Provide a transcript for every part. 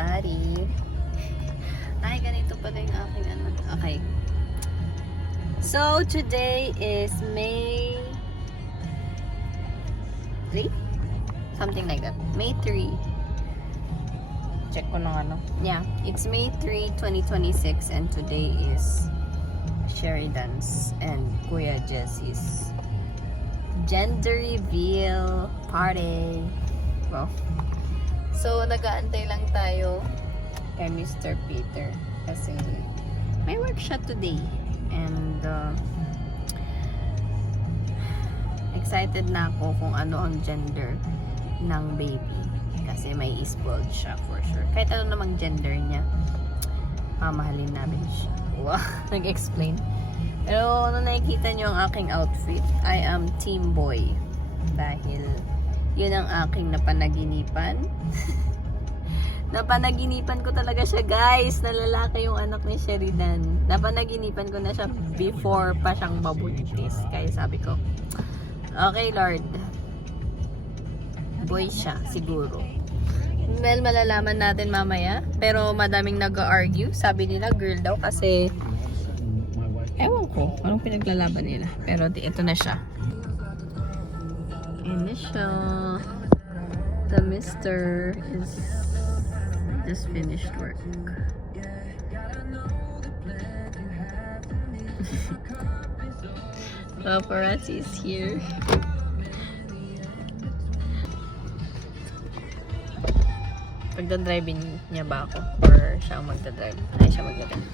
everybody. Ay, ganito pala yung aking ano. Okay. So, today is May 3? Something like that. May 3. Check ko ng ano. Yeah, it's May 3, 2026 and today is Sheridan's and Kuya Jessie's gender reveal party. Wow. So, nag-aantay lang tayo kay Mr. Peter kasi may work siya today and excited na ako kung ano ang gender ng baby kasi may spoiled siya for sure. Kahit ano namang gender niya, mamahalin namin siya. Wow, nag-explain. Pero ano nakikita niyo ang aking outfit, I am team boy dahil yun ang aking napanaginipan. Napanaginipan ko talaga siya, guys, na lalaki yung anak ni Sheridan. Napanaginipan ko na siya before pa siyang mabuntis. Kaya sabi ko, okay Lord, boy siya siguro. Well, malalaman natin mamaya. Pero madaming nag-argue. Sabi nila girl daw kasi ewan ko anong pinaglalaban nila. Pero ito na siya. Initial. The Mr. is just finished work. Paparazzi is here. Magdadriving niya ba ako? Or siya ang magdadrive? Ay, siya magdadrive.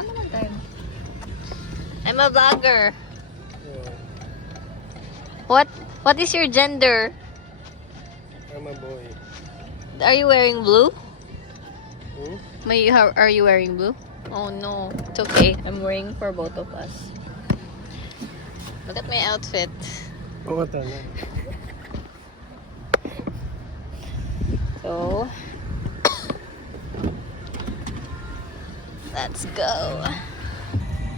Ano mag-drive? I'm a vlogger. What is your gender? I'm a boy. Are you wearing blue? Hmm? Are you wearing blue? Oh no, it's okay. I'm wearing for both of us. Look at my outfit. Oo, tama. So, let's go.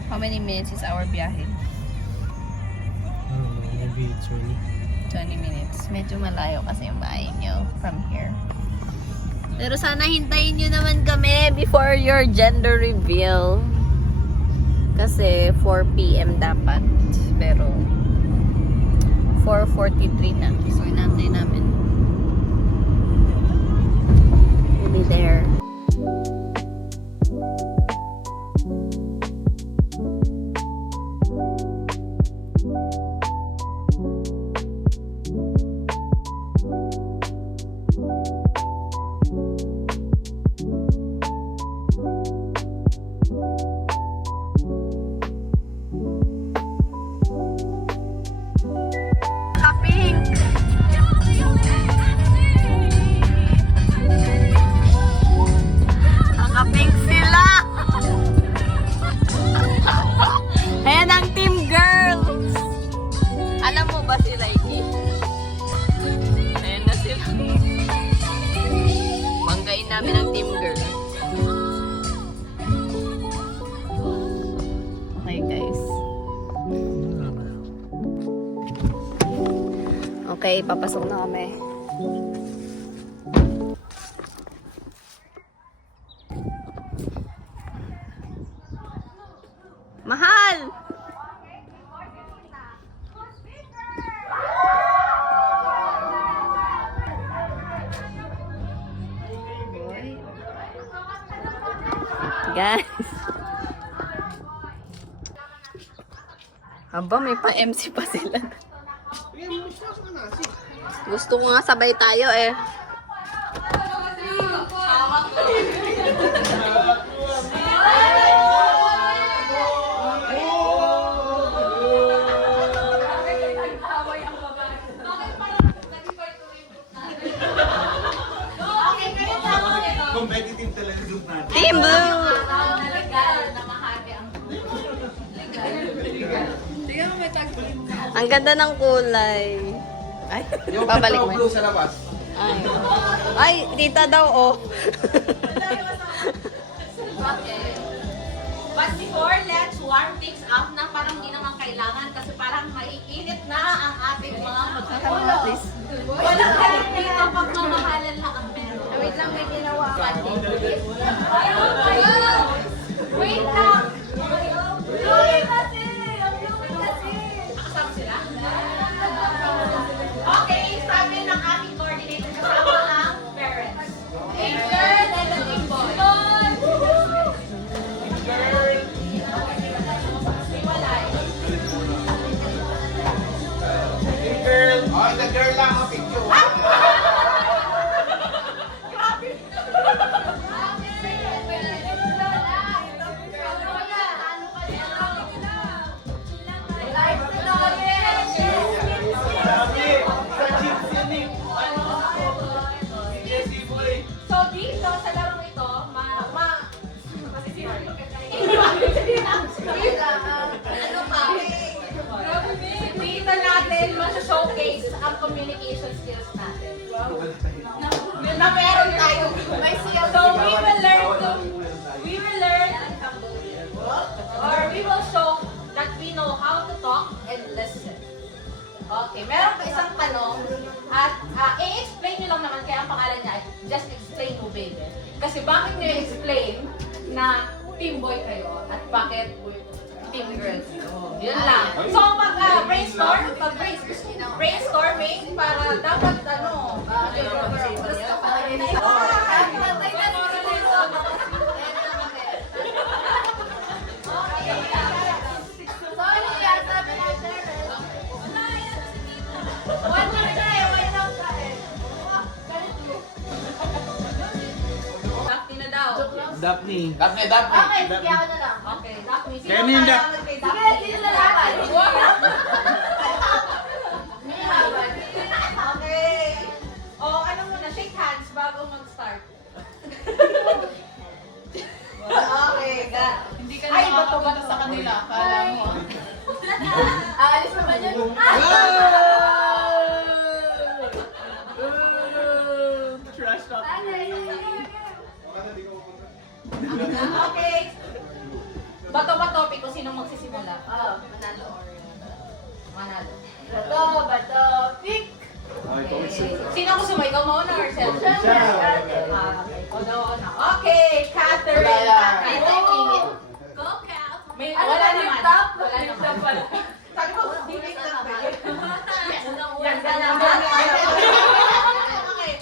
How many minutes is our biyahe? Maybe 20. 20 minutes. Medyo malayo kasi yung bahay nyo from here. Pero sana hintayin nyo naman kami before your gender reveal. Kasi 4 PM dapat. Pero 4:43 na. So inantay namin. We'll be there. Nakapink sila! Ayan ang team girls! Alam mo ba sila, Iki? Ayan na sila. Banggain namin ang team girls. Okay, guys. Okay, papasok na kami. Mahal! Guys. Aba, may pa-MC pa sila. Gusto ko nga sabay tayo eh. Competitive talaga group natin. Team Blue! Ang ganda ng kulay. Ay, pabalik mo. Blue sa labas. Ay, tita daw oh. But before, let's warm things up na parang di naman kailangan kasi parang maiinit na ang ating mga magkakulo. Walang kalit dito pag mamahalan lang ang meron. Wait lang, may ginawa Wait lang! Lumin kasi! Ang lumin kasi! Kasama sila? Okay, sabi ng ating coordinator, kasama ang parents. Team girl and the team boy. Hiwalay. Oh, the girl lang ang picture. So dito sa larong ito, ano pa? Dito natin showcase ang communication skills natin. Na meron tayo. So we will learn or we will show that we know how to talk and listen. Okay, meron pa isang tanong at i-explain nyo lang naman kaya ang pangalan niya ay Just Explain Mo Baby. Kasi bakit nyo explain na team boy kayo at bakit team girl? Yun lang. So pag brainstorming para dapat Daphne na daw. Daphne. Daphne. Okay, sige ako na lang. Okay, Daphne. Sino Kaya niya, makalaman kay Daphne? Sige, sino lalaban? Okay. O, ano muna, shake hands bago mag-start. Okay, Hindi ka na makapunta sa kanila, kala mo. Aalis na ba yun? Trash talk. Okay. Bato ba topic kung sinong magsisimula? Manalo. Manalo. Bato, pick! Sino gusto mo? Ikaw mauna or self? Okay, Catherine. I'm taking it. Go, Cat. May, Ano wala ba, naman. laptop? Wala naman. Sabi ko, di wait lang. Yan ka lang.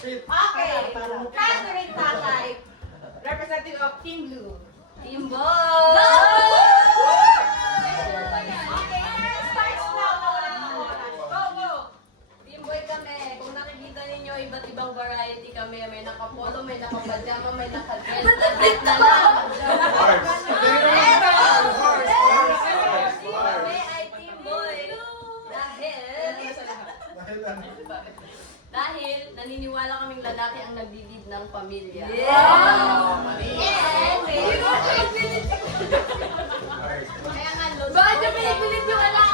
Okay. Catherine Tatay. Representative of Team Blue. Team Boy! Okay, starts now. Wala nang oras. Go. Team Boy kami. Kung nakikita ninyo, iba't ibang variety kami. May nakapolo, may nakapajama, may nakadress. Dress na lang. Kami ay Team Boy. Dahil naniniwala kaming lalaki ang nagdi-lead ng pamilya. Kaya nga, bakit yung pinipilit yung anak?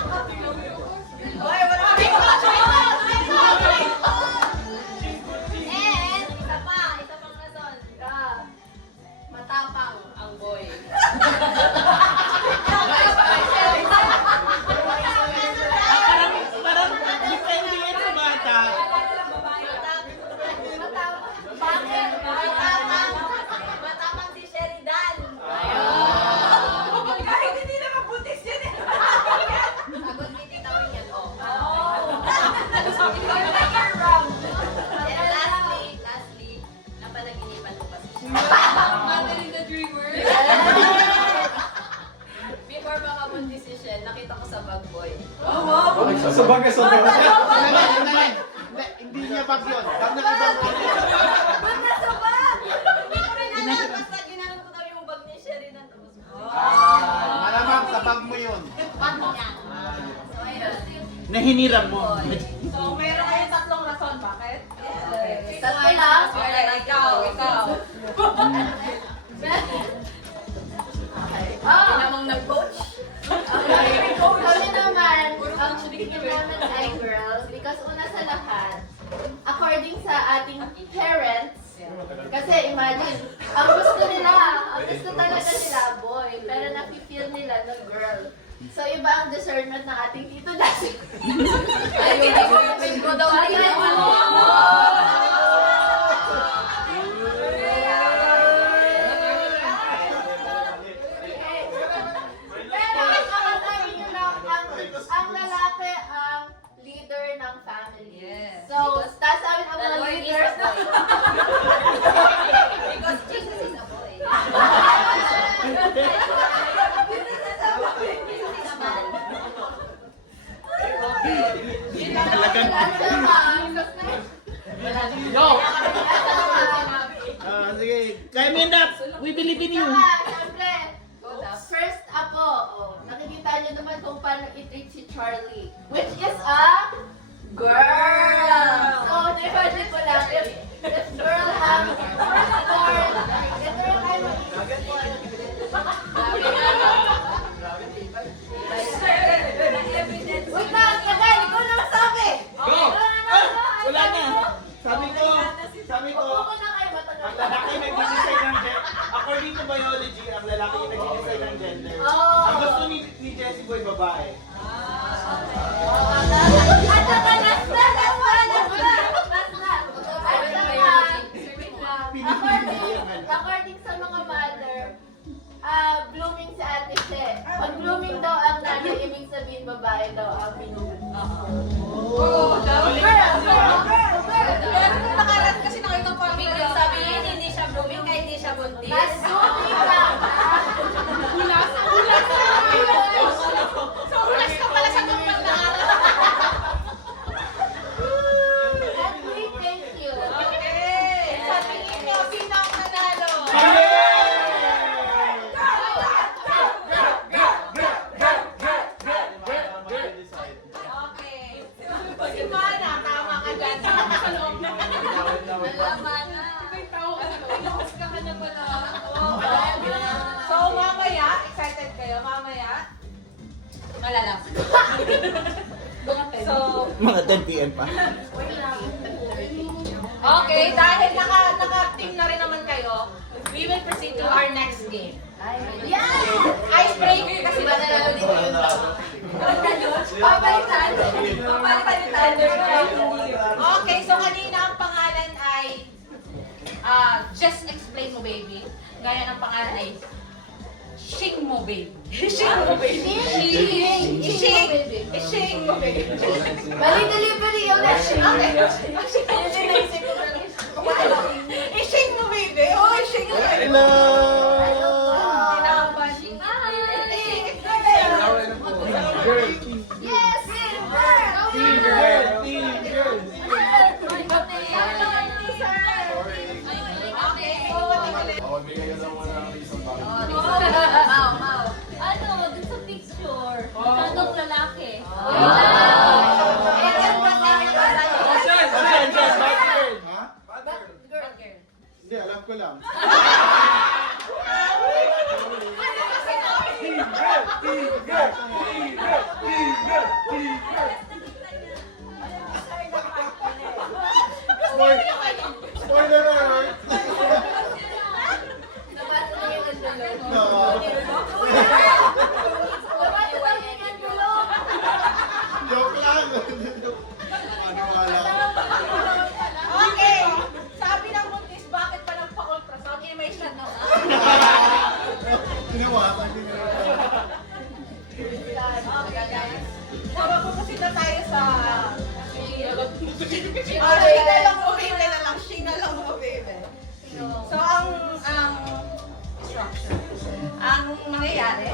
Oy, wala ka And, isa pang rason. Matapang ang boy. Parang depende yan sa bata. Bakit? Matapang si Sheridan. Kahit hindi na mabutis yun eh. Sagot ni Tita Wing yan, oh. And lastly, napanaginipan ko pa si Madeline the Dreamer. Before makabuntis si Shen, nakita ko sa bag boy. Sa bagay sa Hindi niya bag yun. Bag ng ibang Ba't nasa bag? Hindi ko rin alam. Basta ginanong ko daw yung bag ni Sheridan. Tapos, Malamang sa bag mo yun. bag niya. So, ayun. Nahiniram mo. So, meron kayong tatlong rason. Bakit? Tatlo lang. Okay, ikaw. Hindi namang nag-coach. Kami naman, ang bigyan namin ay girls because una sa lahat, according sa ating parents, kasi imagine, ang gusto talaga nila boy, pero nafe-feel nila ng girl. So iba ang discernment ng ating tito dati. Ayun, ko daw. Kaya Menda, we believe in you. Siyempre, first ako, nakikita niyo naman kung paano i-treat si Charlie. Which is a girl! So, na-imagine ko lang, if girl have girl, ito yung kayo Wait lang, Kagay, ikaw na masabi! Go! Wala na. Sabi ko, Upo ko na kayo, matagal. ang lalaki nag-decide ng gender. According to biology, ang lalaki yung nag-decide ng gender. Oh. Ang gusto ni Jessie Boy, babae. At saka last na. According sa mga mother, blooming si Ate She. Pag blooming daw ang nanay, ibig sabihin babae daw ang binubog. Nakarat kasi nakita ko ang video. Sabihin, hindi siya blooming kahit hindi siya buntis. Mas blooming lang. So, ulas ka pala sa tumpal na araw. Anyway, thank you. Okay. Sa tingin niyo, sino ang nanalo? Okay. Si Mana, tama ka dyan. Sa loob na. May tao ka na. Inuwas ka na pala. So, mamaya, excited kayo? Mamaya, malalaman. So, Mga 10 p.m. pa. okay, dahil naka-team na rin naman kayo, we will proceed to our next game. Yes! Icebreaker kasi manalo dito yung Papalitan yung thunder. Okay, so kanina ang pangalan ay just explain mo baby. Gaya ng pangalan ay Shing mo baby. Shing mo baby. Shing mo baby. Mali delivery yung lesson. Okay. Ishing mo baby. Oh, ishing mo baby. Hello! Yes! Team girl! Team girl! Ano, dun sa picture. Tanong lalaki. Hindi, alam ko lang. Spoiler alert! Nabasa na yung envelope. No. Nabasa na yung envelope. Joke lang. Ano wala? Okay. Sabi ng buntis, bakit pa nagpa-ultrasound? May shot na. Tinawakan din nila. Okay, guys. So, magpupusin na tayo sa... Shing na lang mo, baby na lang. Shing na lang mo, baby. So, ang instruction. Ang mangyayari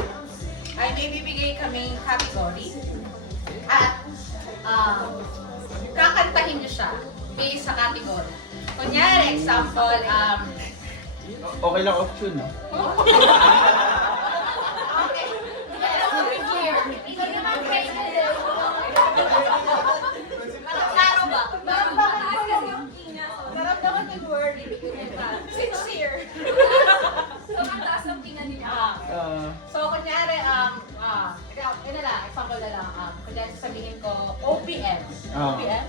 ay may bibigay kaming category at kakantahin niyo siya based sa category. Kunyari, example, Okay lang option. okay. Ikaw naman, president. Klaro ba? Naramdaman ng word. Sincere. So, ang taas ng tingnan nila. So, kunyari, yun na lang, example na lang. Kunyari, sasabihin ko, OPM. OPM?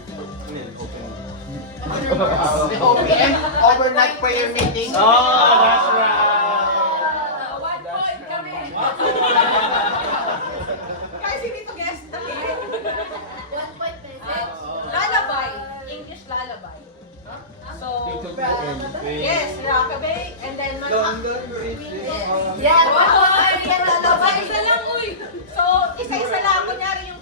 OPM, overnight prayer meeting. Oh, that's right. 1 point kami. Guys, hindi to guess the game. 1 point message. Lullaby. English lullaby. So, yes, rockabye, and then Yeah, lullaby. Isa lang, uy. So, isa-isa lang. Kunyari yung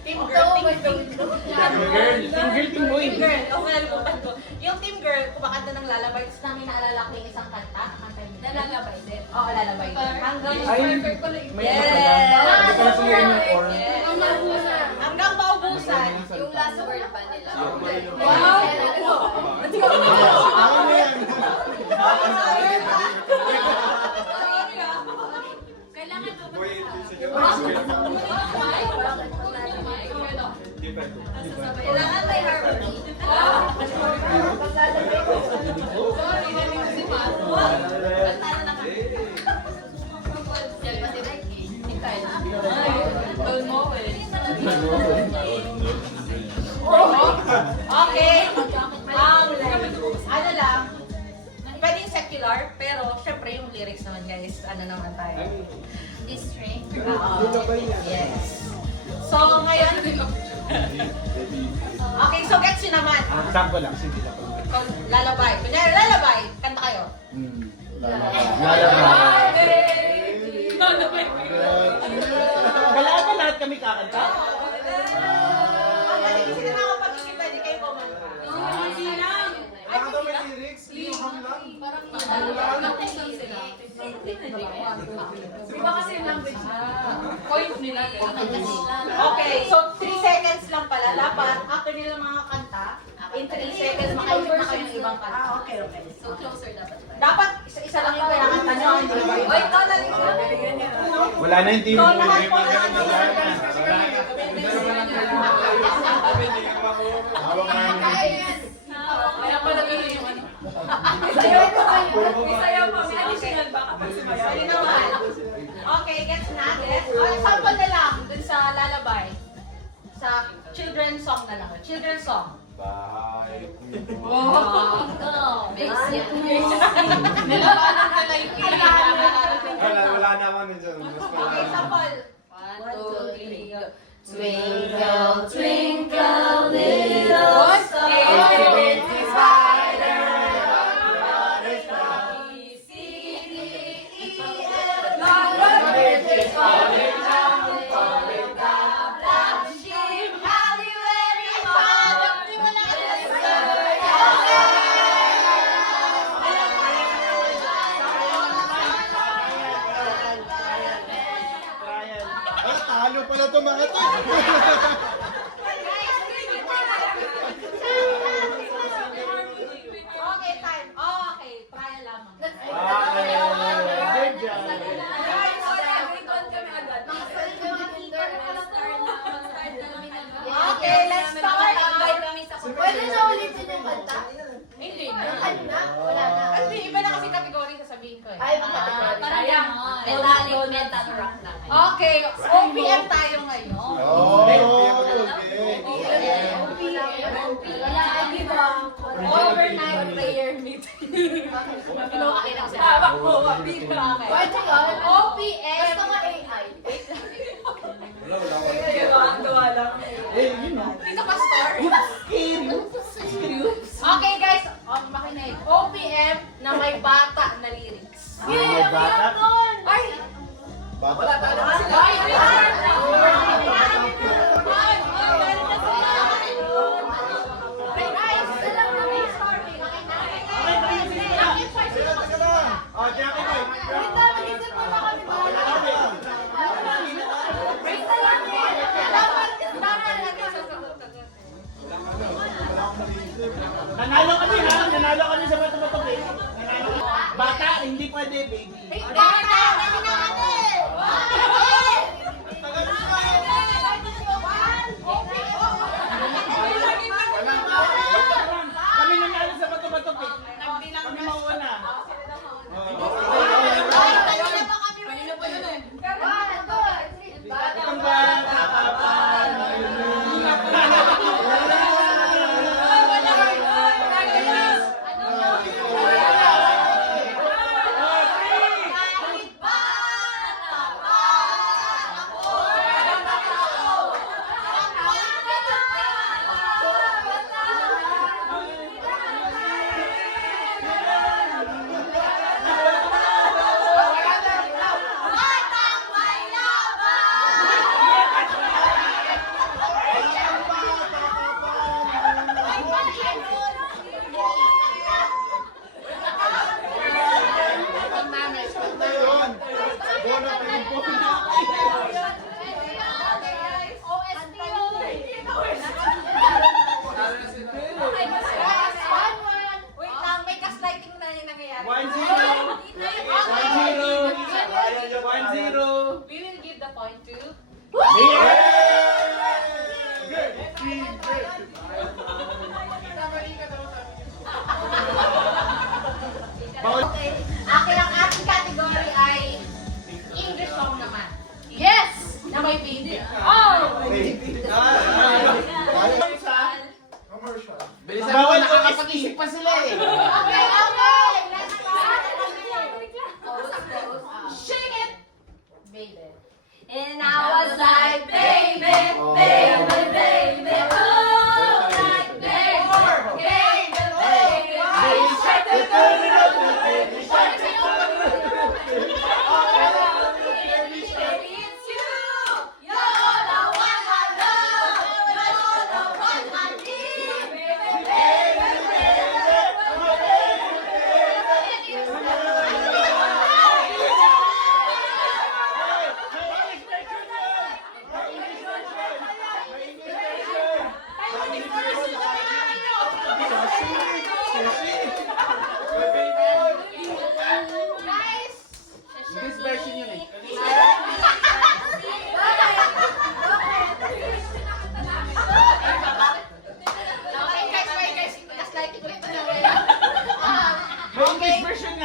team girl, team Girl, team boy. Team girl. Oh, nalimutan ko. Yung team girl, kumakanta ng lalabay. Tapos namin naalala ko yung isang kanta. Kanta yun. Nalalabay din. Oo, lalabay din. Hanggang Yes. Hanggang maubusan. Yung last word pa nila. Wow! Ano yan? Kailangan may harmony. Sorry, nalimutan si Matt. Kanta na kami. Yan pa si Becky. Hintay na. Don't know it. Okay. Ano lang, pwedeng secular, pero syempre yung lyrics naman guys, ano naman tayo. District. Yes. So ngayon, okay, so gets yun naman. Sample lang, sige lang. Lalabay. Kunyari, lalabay. Kanta kayo. Wala ba lahat kami kakanta? Ang galing kasi na ako pag-isip, pwede kayo kumanta. Ano daw may lyrics? Inuham lang. Iba kasi yung language na. Point nila. Okay, so 3 seconds lang pala. Dapat, after nila mga kanta, in 3 seconds, makaisip na kayo ng ibang kanta. Okay. So closer dapat. Dapat, isa lang yung kinakanta nyo, hindi ba yun? Oy, ito na rin. Wala na yung team. So, lahat po na Hawak na yung Kaya pala yun yung ano. Isayaw pa kayo. Isayaw pa. May additional ba kapag sumayaw? Pwede naman. Okay, gets na. Sample na lang dun sa lalabay. Sa children's song na lang. Children's song. bahay. Basic. Wala naman dyan. Okay, sample. 1, 2, 3, go. Twinkle, twinkle, little star, spider, Talo pala ito mga to. Okay, time. Okay, trial lamang. Good job. Okay, let's start. Pwede na ulitin yung kanta? Hindi na. Ano na? Wala na. Hindi, iba na kasi category sasabihin ko eh. Ay, parang yan. Metallic, metal rock na. Okay, OPM tayo ngayon. Oh, okay. Overnight prayer meeting. Kinuha kayo kasi. Hawak mo, mabira. Pwede yun. OPM. Basta ka AI. Dito pastor. Okay guys, makinig. OPM na may bata na lyrics. May bata? Ay! Bata pa. Ay! Teka lang. Oh, Jackie boy. Nanalo kami ha? Nanalo kami sa bato-bato game. Nanalo kami. Bata, hindi pwede baby. Kami nanalo sa bato-bato game. Kami mauuna. Itong bata ka pa. Wait lang, may gaslighting na yung nangyayari. 1-0. 1-0. We will give the point to... Yeah!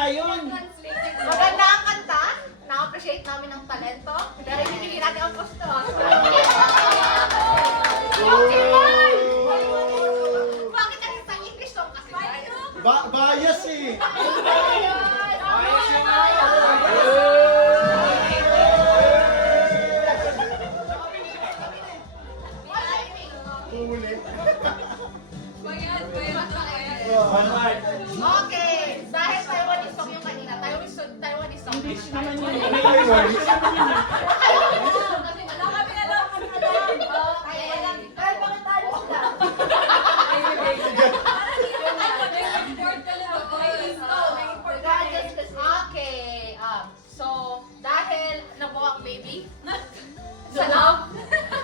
yun. Maganda ang kanta. Na-appreciate namin ang talento. Pero hindi natin ang gusto. Bakit kasi sa English song kasi? Bias eh. Huli. One word. Okay, dahil Taiwanese song yung kanina, Taiwanese song. English naman yun. Ano yung words? Okay, so dahil nabuo ang baby, sa love,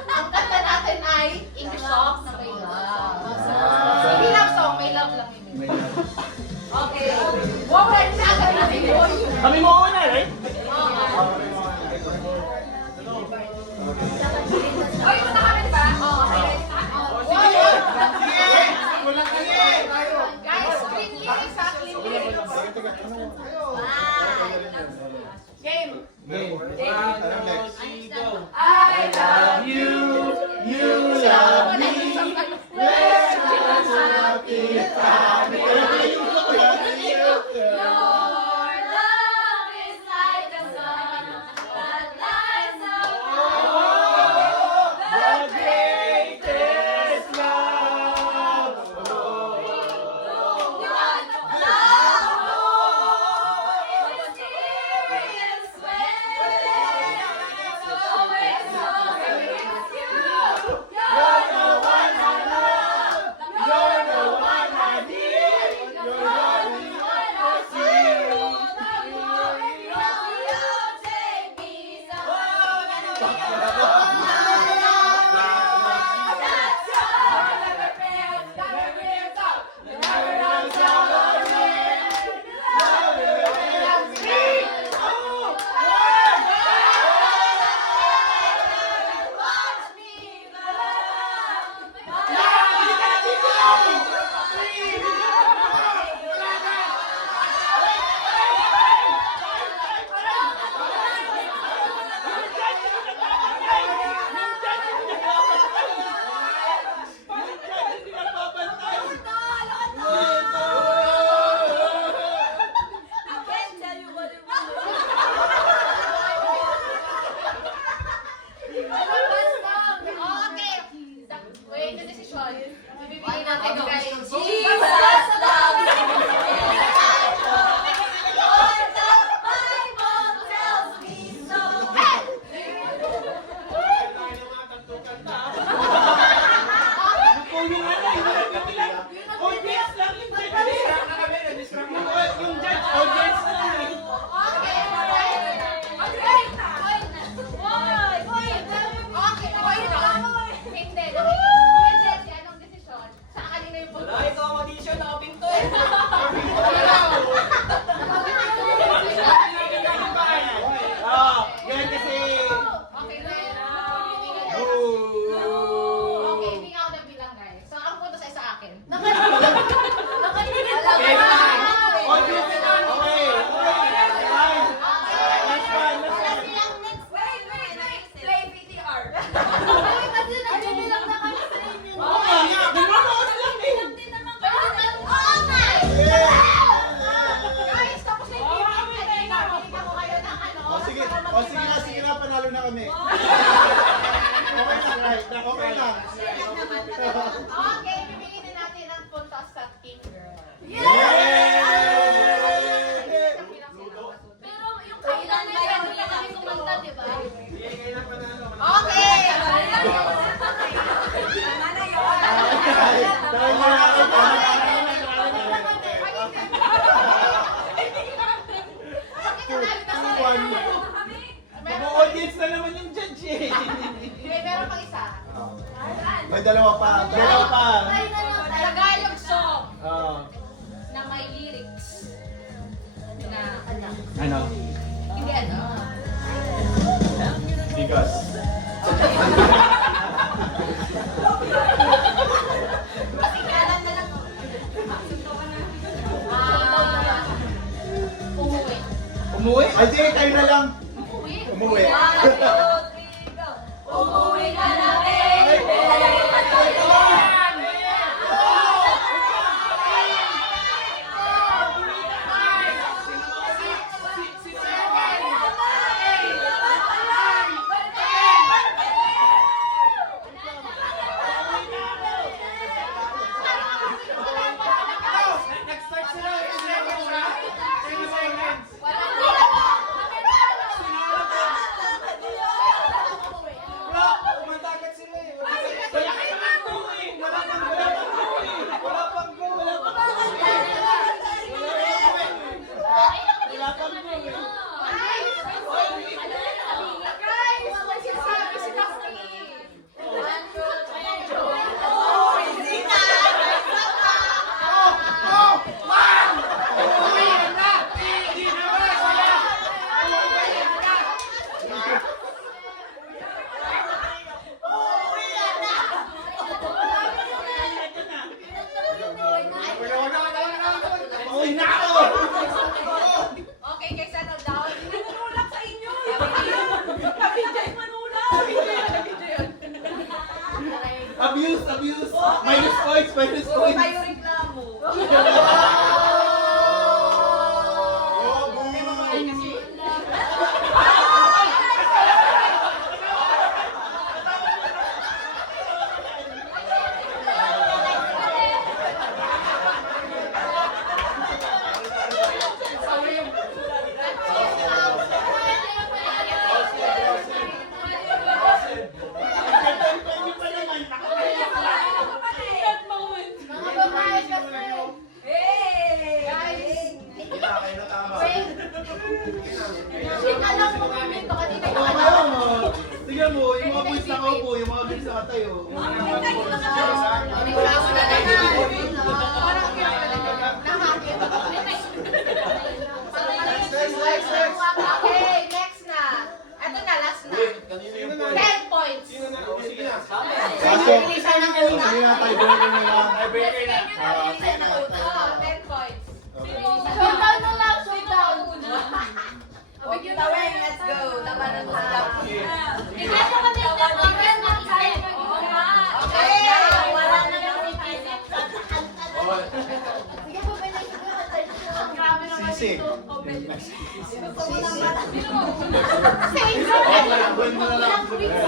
ang kanta natin ay English song na may love. Hindi love song, may love lang yun. Okay. Wow, right na agad natin yun. Kami mo una, right? Oy, muna kami ba? Oo. Sige! Walang sige! Guys, clean lyrics ha, clean lyrics. Game. Anong next? I love You, you love love me. Your love is like the sun that lights up The greatest love. You're the one I love. You're the one I need. You're the only one I Wait, the decision. Ibibigay natin kay Jesus loves Yung ano, yung kapilang. Audience lang yung judge. Yung judge, audience lang eh. Yan kasi. Audience lang. Okay. Last one, last one. Nanonood lang eh. Sige na, panalo na kami. Okay lang, okay lang. Okay, bibigyan din natin ang puntos sa King Girl. Pero yung kailan na yun, hindi kami kumanta, di ba? Okay! Mag-audience na naman yung judge eh. Meron pang isa. May dalawa pa. Dalawa pa. Tagalog song na may lyrics na Ano? hindi ano. Because. Umuwi? Ay, di, kayo na lang. Umuwi. 1, 2, 3, go! Umuwi ka na, baby! Nag-start sila. 10 seconds na. 10 seconds. Wala, kumanta agad sila eh. Wala kayo nga go eh. Wala pang go. Wala pang go. Wala pang go. Wala pang go eh. Uy na ako! Okay, guys, settle down. Manulak sa inyo. Sabi dyan, manulak. Abuse, abuse! Minus points, minus Puro points! kayo reklamo. Oh, boom! Hey! Kayo na tama. Alam mo kami ito kanina. Oo, kaya mo. Tingnan mo, yung mga boys nakaupo, yung mga girls nakatayo. Okay, next na. Ito na, last na. 10 points. Sige na. Pasok. Sige na, tiebreaker na lang. Tiebreaker na. Oh, 10 points. Okay. Taweng, let's go. Labanan mo sila. Okay, wala na yung Sisig.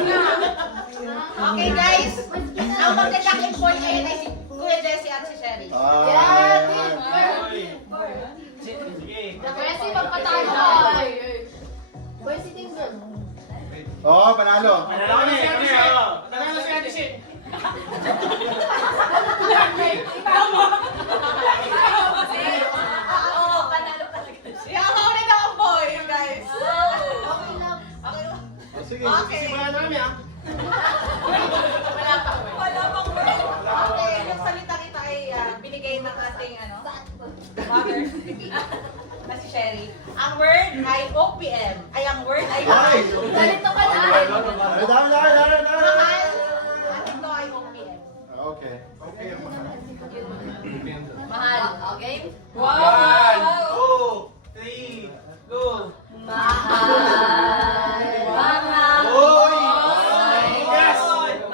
Okay guys, ang magdadaking point ngayon ay si Kuya Desi at si Sherry. Sige. Desi, magpatalo ka. Oo, panalo. Panalo kami. Panalo si Ate Shit. Oo, panalo talaga siya. Ulit ako boy, guys. Okay lang. Sige, Okay. Simulan na kami ah. Wala pang word. Wala pang word. Okay, yung salita kita ay binigay ng ating water. Na si Sherry. Ang word ay OPM. Ay, ang word ay Ay! Ganito ka na. Ay, dami. Mahal. At ito ay OPM. Okay. Okay, mahal. Mahal. Okay? 1, 2, 3, go! Mahal. Mahal. Oy! Yes! Mahal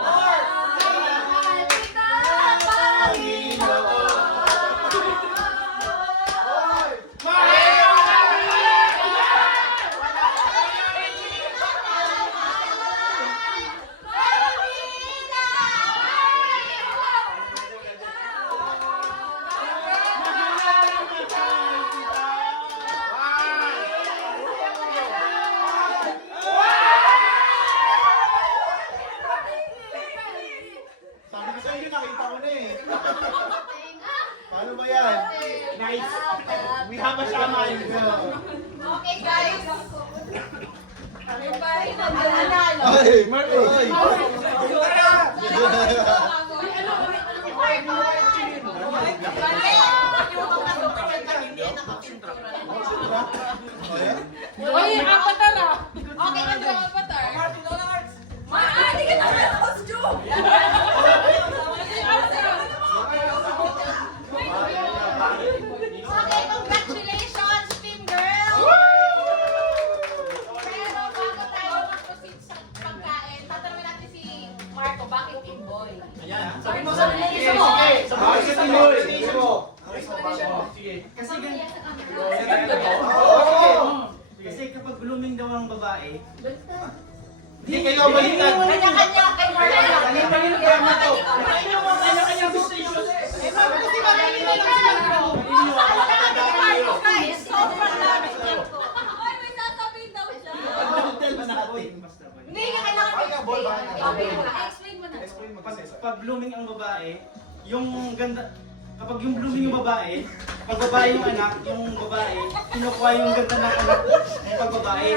kita, Sabi ko sa'yo, nakita ko na eh. Paano ba yan? Nice! We have a shaman! Okay guys. Nanalo. Ay, Mark! Ay! Oy, avatar ah. Okay, ano yung avatar? Hindi ka naman costume. Okay, congratulations, team girl. Kasi ganito. Kasi kapag blooming daw ang babae, Hindi kayo baliktad. Kanya-kanya kay Marlon lang. kanya-kanya decision. Sobrang dami. Hindi nga kailangan explain mo na. Pag blooming ang babae, yung ganda, kapag yung blooming yung babae, pag babae yung anak, yung babae, kinukuha yung ganda ng anak pag babae.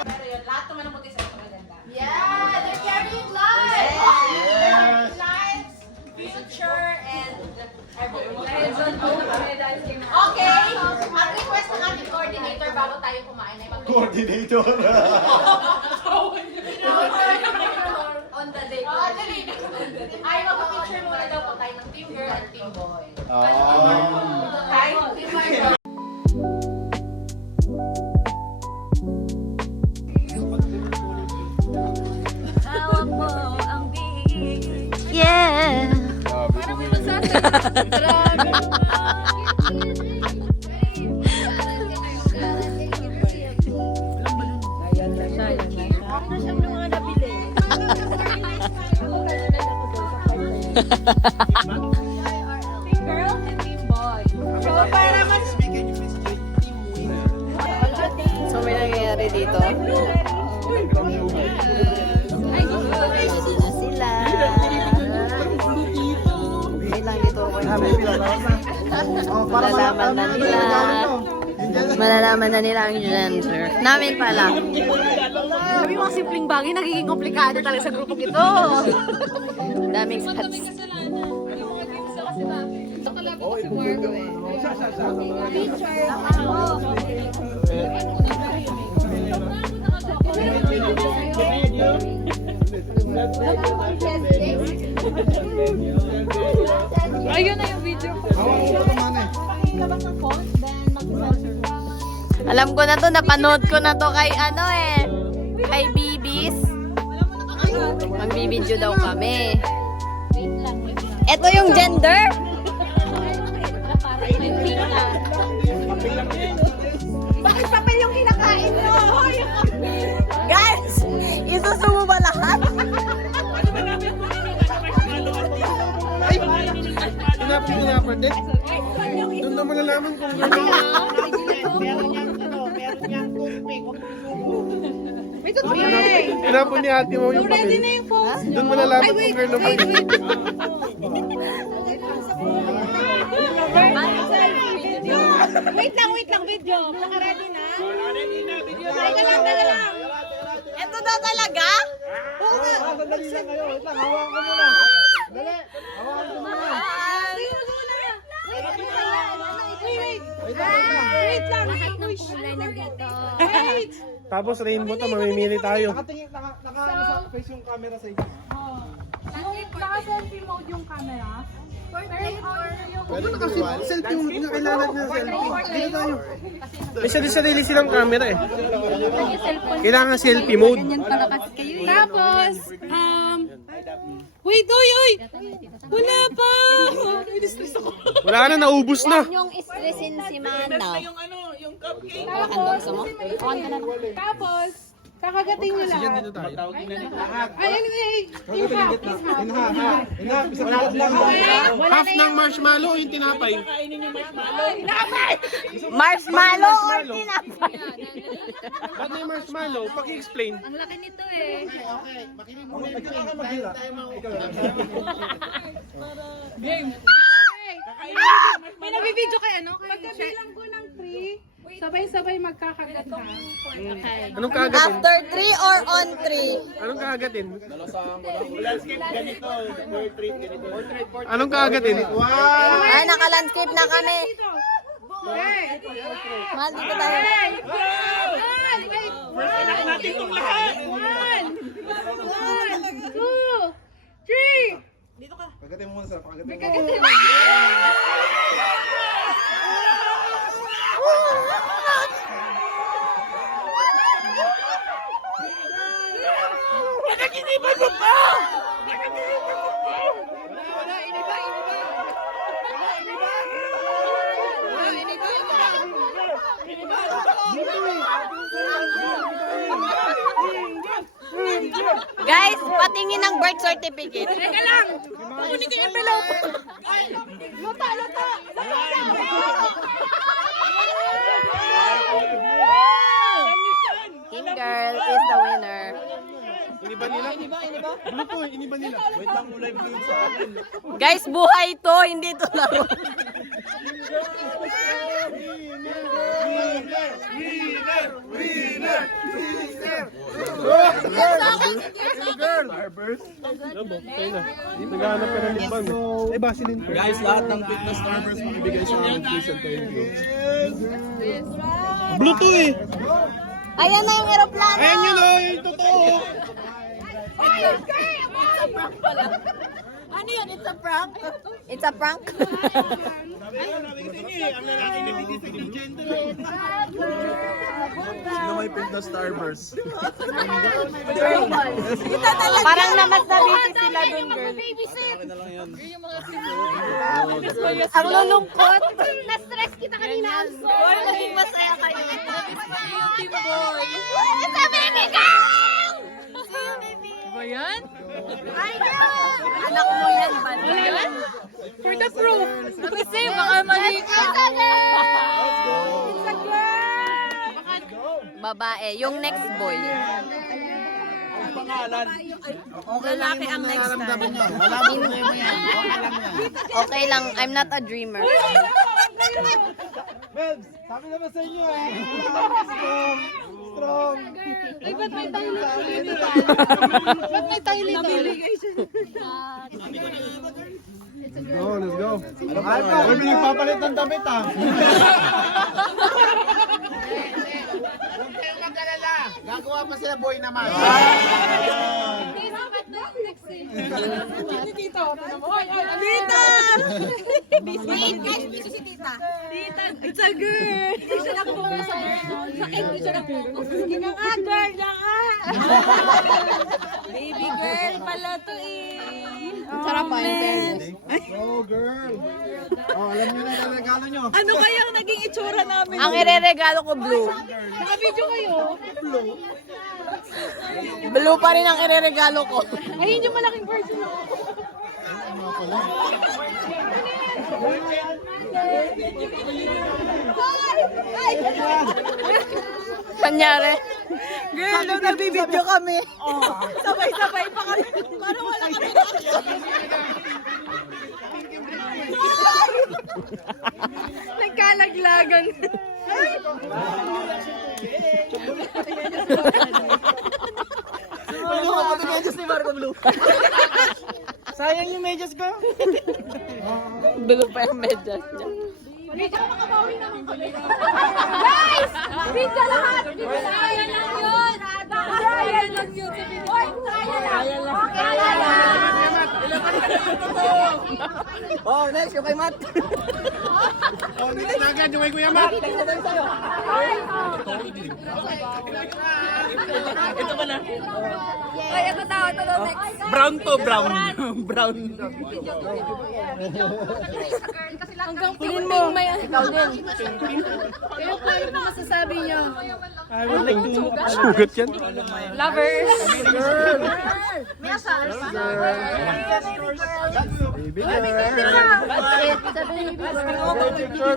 Pero yun, lahat naman ng motis ay maganda. Yeah, they're carrying lights. Lights, future, and everything. Okay, ang request ng ating coordinator bago tayo kumain ay Coordinator. On the day. ay mag-picture muna daw po tayo ng team girl at team boy. Hi, Team Marlon. Hawak mo ang beat. Yeah! Parang may magsasabi. Grabe. Team girl and team boy. So, para mas... So may nangyayari dito. Sila. Wait lang dito ko. Malalaman na nila. Malalaman na nila ang gender. Namin pala. Sabi mga simpleng bagay, nagiging komplikado talaga sa grupong ito. Daming stats. Ayun na yung video ko. Alam ko na to, napanood ko na to kay ano eh. Kay Bibis. Magbibideo daw kami. Ito yung gender? Bakit papel yung kinakain mo? Guys! Isusumo ba lahat? Pinapin din. Doon naman nalaman kung gano'n. Pinapin ni ate mo yung papel. Doon mo nalaman kung gano'n. Wait lang, video. Naka-ready na? Teka lang. Ito na talaga? Dali lang kayo. Wait lang, hawakan ko muna. Dali. Hawakan ko muna. Wait lang. Wait. Tapos rainbow to, mamimili tayo. Nakatingin, naka sa face yung camera sa inyo. Naka-selfie mode yung camera. Pwede selfie yung kailangan niya selfie. Dito tayo. May sarili silang camera eh. Kailangan selfie mode. Tapos, wait, oy! Wala pa! Wala na, naubos na. Yung stressin si Manaw. Tapos, kakagating nyo lahat. Ayun, Half ng marshmallow yung tinapay. Marshmallow or tinapay? Ba't may marshmallow? Paki-explain. Ang laki nito eh. May nabibidyo kay ano? Pagkabilang ko ng 3, sabay-sabay magkakagat ha. Anong kagatin? After 3 or on 3? Anong kagatin? Anong kagatin? Ay, naka-landscape na kami. Mahal dito tayo. First anak natin itong lahat. 1, 2, 3. Pagkatin mo muna sa pagkatin mo. Pagkakinipan mo pa! Pagkakinipan mo pa! Wala, iniba. Guys, patingin ng birth certificate. Teka lang! Kunin ko yung envelope! Luta! Team girl is the winner. Iniba nila? Blue to, iniba nila. Wait lang, kulay blue sa akin. Guys, buhay to, hindi to laro. Girl! Starburst? Okay na. Naghahanap ka ng libang. Ay, Basilin. Guys, lahat ng fitness Starburst makibigay sa amin. Please and thank you. Blue to eh. Ayan na yung aeroplano. Ayan yun oh, yung totoo. Ano yun? It's a prank? It's a prank? Sabi ko eh, ang lalaki nagdidetect ng gender eh. Sino may fitness Starburst? Parang namas na busy sila dun, girl. Akin na lang yan. Ang lulungkot. Na-stress kita kanina. I'm sorry. Boy, naging masaya kayo. Team boy. It's a baby girl! Ba yan? Anak mo yan, ba? Ano yun? For the proof. Kasi baka mali ka. It's a girl! Babae. Yung next boy. Ang pangalan. Lalaki ang next time. Wala mo problema yan. Okay lang yan. Okay lang. I'm not a dreamer. Bebs, sabi naman sa inyo eh. Strong. Ay, ba't may tayo dito? Ba't may tayo dito? Let's go. Ay, pinagpapalit ng damit ah. Gagawa pa sila boy naman. Tita! Wait, guys, busy si tita. Tita, it's a girl. Hindi siya nag-focus sa akin. Hindi siya nag-focus. Sige na nga, girl na nga. Baby girl pala to eh. Sarap pa yung fairness. Oh, girl. Oh, alam niyo na yung regalo nyo. Ano kaya ang naging itsura namin? Ang ireregalo ko blue. Naka-video kayo? Blue pa rin ang ireregalo ko. Ayun yung malaking version ako. Panyari. Girl, nung nagbibideo kami. Sabay-sabay pa kami. Parang wala kami. Nagkalaglagan. Sayang yung medyas ko. Blue pa yung medyas niya. Makabawi naman kami. Guys! Video lahat! Video lahat! Kaya lang yun! Kaya lang yun! Kaya lang! Kaya lang! Oh, next, yung kay Matt. Oh, next na agad, yung kay Kuya Matt. Ito pala. Ay, ito daw next. Brown to, brown. Brown. Hanggang piling may ikaw din. Pero po, ano masasabi niyo? I would like to sugat yan. Lovers! Girl. Baby girl!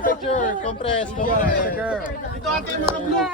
Picture. Compress. Girl. Ito ate mga blue.